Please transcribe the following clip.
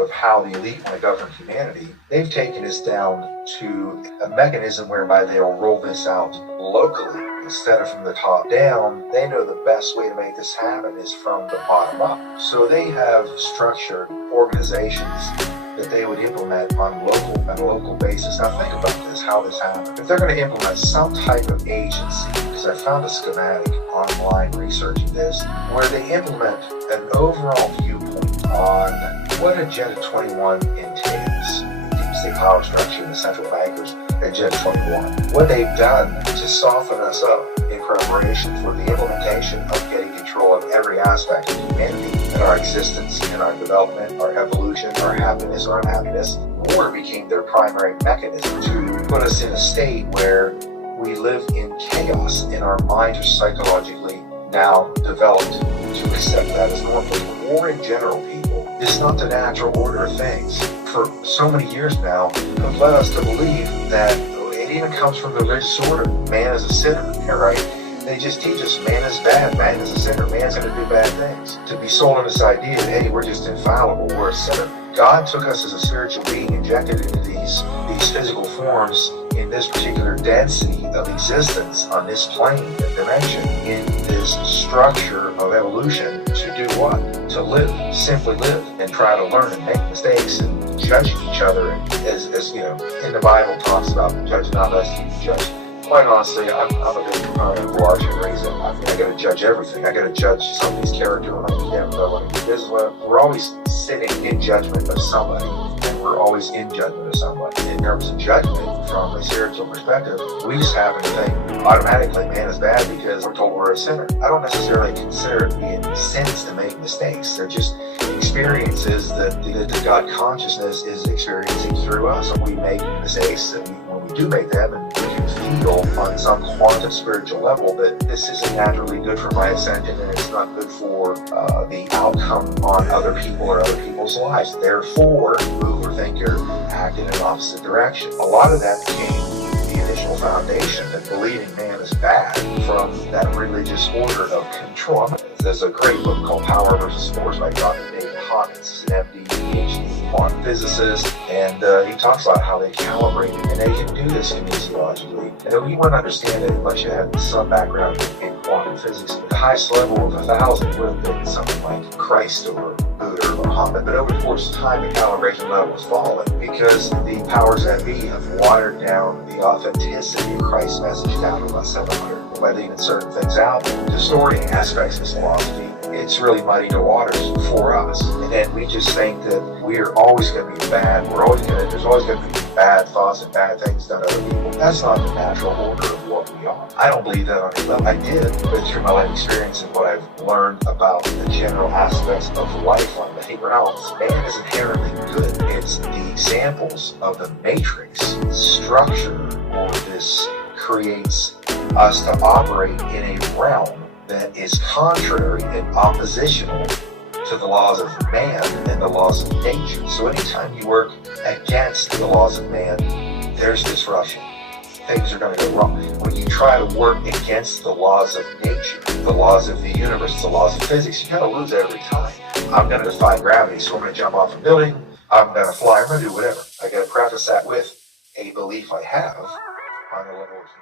of how the elite want to govern humanity, they've taken us down to a mechanism whereby they'll roll this out locally instead of from the top down. They know the best way to make this happen is from the bottom up. So they have structured organizations that they would implement on a local basis. Now think about this, how this happens. If they're going to implement some type of agency, because I found a schematic online researching this, where they implement an overall viewpoint on what Agenda 21 entails, deep state power structure and the central bankers, Agenda 21. What they've done to soften us up in preparation for the implementation of getting control of every aspect of humanity and our existence and our development, our evolution, our happiness or unhappiness. War became their primary mechanism to put us in a state where we live in chaos and our minds are psychologically now developed to accept that as normal. War in general, people, is not the natural order of things. For so many years now, have led us to believe that it even comes from the religious order. Man is a sinner, right? They just teach us man is bad, man is a sinner, man's going to do bad things. To be sold on this idea that, hey, we're just infallible, we're a sinner. God took us as a spiritual being, injected into these physical forms in this particular density of existence on this plane and dimension, in this structure of evolution, to do what? To live, simply live, and try to learn and make mistakes and judge each other. And as you know, in the Bible talks about judge not lest you be judged. Quite honestly, I'm a big proponent of watch and reason. I mean, I got to judge everything. I got to judge somebody's character when I meet them, but when I do business with them. We're always sitting in judgment of somebody, and we're always in judgment of somebody. In terms of judgment, from a spiritual perspective, we just happen to think automatically man is bad because we're told we're a sinner. I don't necessarily consider it being sins to make mistakes. They're just experiences that the God consciousness is experiencing through us. We make mistakes, and when we do make them, and we can feel on some quantum spiritual level that this isn't naturally good for my ascension and it's not good for the outcome on other people or other people's lives. Therefore, move or think or act in an opposite direction. A lot of that became the initial foundation that believing man is bad from that religious order of control. There's a great book called Power versus Force by Dr. David Hawkins. He's an MD, PhD, quantum physicist, and he talks about how they calibrate it, and they can do this kinesiologically. And you wouldn't understand it unless you had some background in quantum physics. The highest level of 1,000 would have been something like Christ or Buddha or Muhammad, but over the course of time, the calibration level has fallen because the powers that be have watered down the authenticity of Christ's message down to about 700. By leaving certain things out, distorting aspects of this philosophy, it's really muddy the waters for us. And then we just think that we're always going to be bad. There's always going to be bad thoughts and bad things done to other people. That's not the natural order of what we are. I don't believe that on any level. I did, but through my life experience and what I've learned about the general aspects of life on the realms, man is inherently good. It's the examples of the matrix structure, or this creates us to operate in a realm that is contrary and oppositional to the laws of man and the laws of nature. So anytime you work against the laws of man, there's disruption. Things are going to go wrong. When you try to work against the laws of nature, the laws of the universe, the laws of physics, you're going to lose every time. I'm going to defy gravity, so I'm going to jump off a building, I'm going to fly, I'm going to do whatever. I got to preface that with a belief I have on the level of